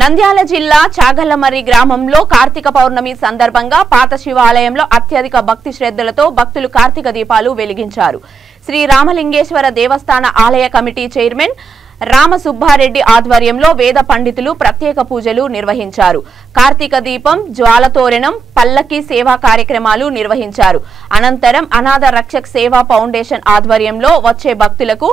నంద్యాల జిల్లా చాగల్లమర్రి గ్రామంలో కార్తీక పౌర్ణమి సందర్భంగా పాత శివాలయంలో అత్యధిక భక్తి శ్రద్ధలతో భక్తులు కార్తీక దీపాలు వెలిగించారు. శ్రీ రామలింగేశ్వర దేవస్థాన ఆలయ కమిటీ చైర్మన్ రామసుబ్బారెడ్డి ఆధ్వర్యంలో వేద పండితులు ప్రత్యేక పూజలు నిర్వహించారు. కార్తీక దీపం, జ్వాలతోరణం, పల్లకి సేవా కార్యక్రమాలు నిర్వహించారు. అనంతరం అనాథ రక్షక్ సేవా ఫౌండేషన్ ఆధ్వర్యంలో వచ్చే భక్తులకు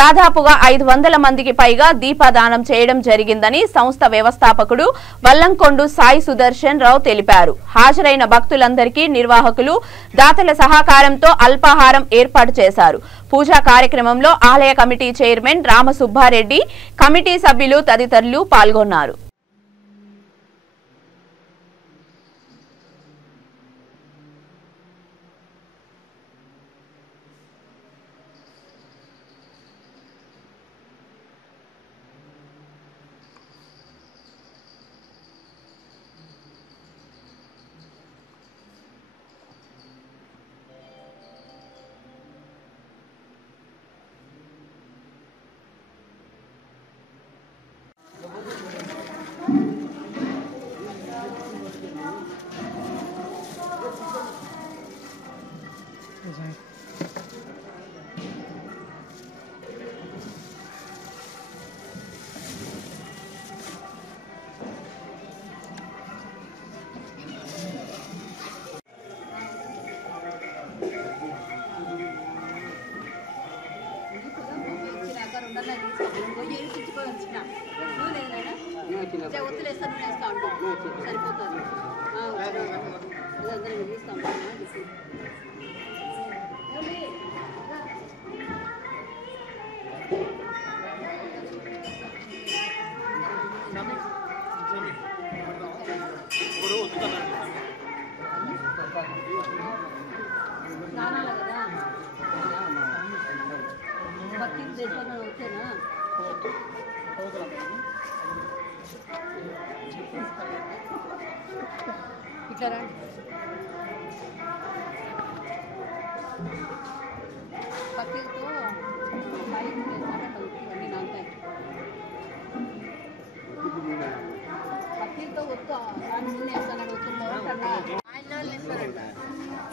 దాదాపుగా 500 మందికి పైగా దీపదానం చేయడం జరిగిందని సంస్థ వ్యవస్థాపకుడు వల్లంకొండు సాయి సుదర్శన్ రావు తెలిపారు. హాజరైన భక్తులందరికీ నిర్వాహకులు దాతల సహకారంతో అల్పాహారం ఏర్పాటు చేశారు. పూజా కార్యక్రమంలో ఆలయ కమిటీ చైర్మన్ రామసుబ్బారెడ్డి, కమిటీ సభ్యులు తదితరులు పాల్గొన్నారు.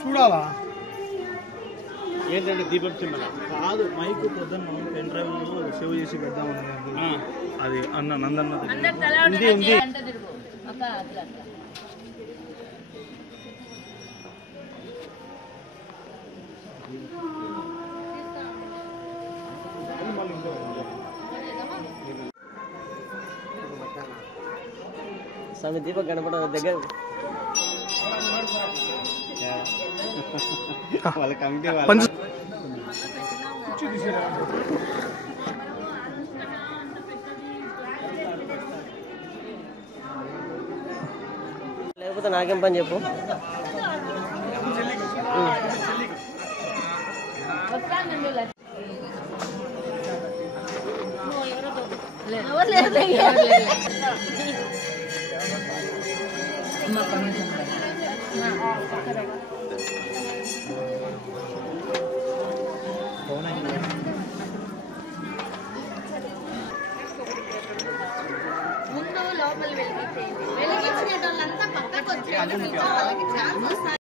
చూడాలా ఏంటంటే దీపం చింబల కాదు మైక్ పొద్దున్న మనం పెన్ డ్రైవ్ సేవ్ చేసి పెడదామని అది అన్న నందన్న ఉంది ఉంది స్వామి దీపక్ గణపడ దగ్గర వాళ్ళ కమిటీ లేకపోతే నాకేం పని చెప్పు. ముందు లోపల వెలిగించేయండి. వెలిగించిన వాళ్ళంతా పక్కకు వచ్చి